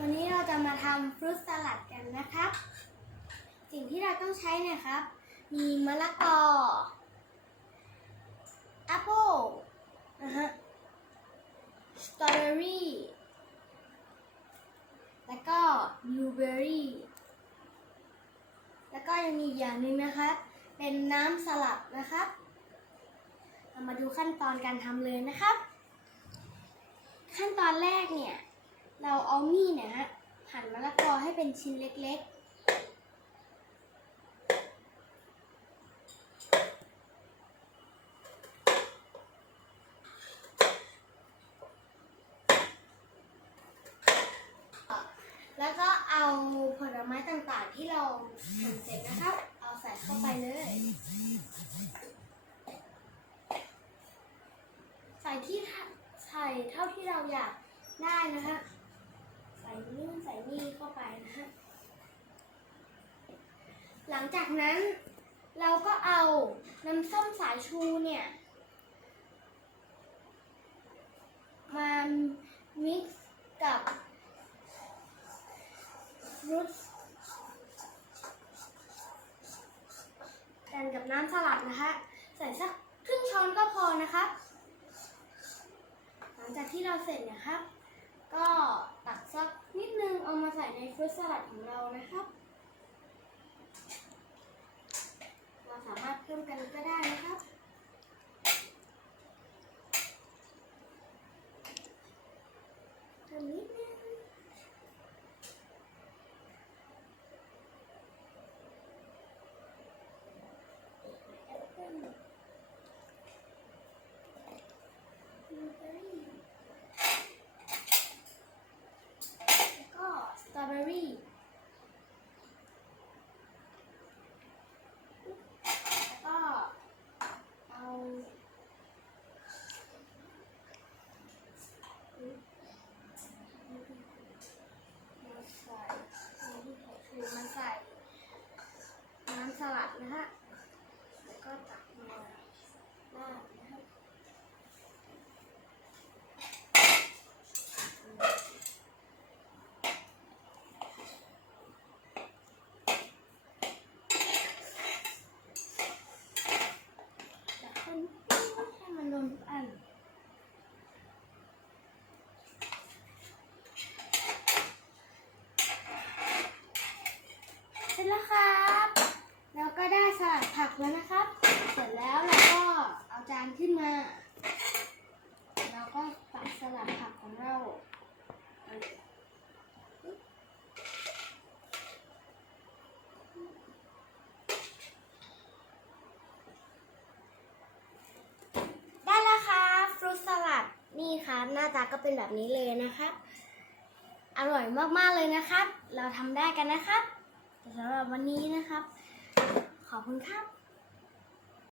วันนี้เราจะมาทำฟรุตสลัดกันนะครับ สิ่งที่เราต้องใช้เนี่ยครับ มีมะละกอแอปเปิลนะฮะสตรอเบอรี่แล้วก็บลูเบอรี่แล้วก็ยังมีอย่างหนึ่งนะครับ เป็นน้ำสลัดนะครับเรามาดูขั้นตอนการทำเลยนะครับ ขั้นตอนแรกเนี่ย เราเอามีดนี่ยฮะหั่นมะละกอให้เป็นชิ้นเล็ก ๆ แล้วก็เอาผลไม้ต่างๆที่เราหั่นเสร็จนะครับ เอาใส่เข้าไปเลย ใส่ที่ใส่เท่าที่เราอยากได้นะฮะ ส่นี่ใส่นี่เข้าไปนะฮะหลังจากนั้นเราก็เอาน้ำส้มสายชูเนี่ยมามิกซ์กับรูทกันกับน้ำสลัดนะคะใส่สักครึ่งช้อนก็พอนะครับหลังจากที่เราเสร็จเนะครับ ก็ ตักสักนิดนึงเอามาใส่ในฟรุตสลัดของเรานะครับ เราสามารถเพิ่มกันก็ได้นะครับ เพิ่มนิดนึงแอปเปิ้ลบลูเบอร์รี่ แล้วก็สตรอเบอรี่แล้วก็เอามาใส่เอาที่ใส่คือมาใส่น้ำสลัดนะฮะ แล้วก็ตักมาราดนะฮะ แต่คนให้มันโดนทุกอัน เสร็จ แล้วครับแล้วก็ได้สลัดผักแล้วนะครับ เสร็จแล้วเราก็เอาจานขึ้นมา เราก็ตักสลัดผักของเราได้แล้วครับฟรุตสลัดนี่ครับหน้าตาก็เป็นแบบนี้เลยนะครับ อร่อยมากๆเลยนะครับ เราทำได้กันนะครับ สำหรับวันนี้นะครับ ขอบคุณครับ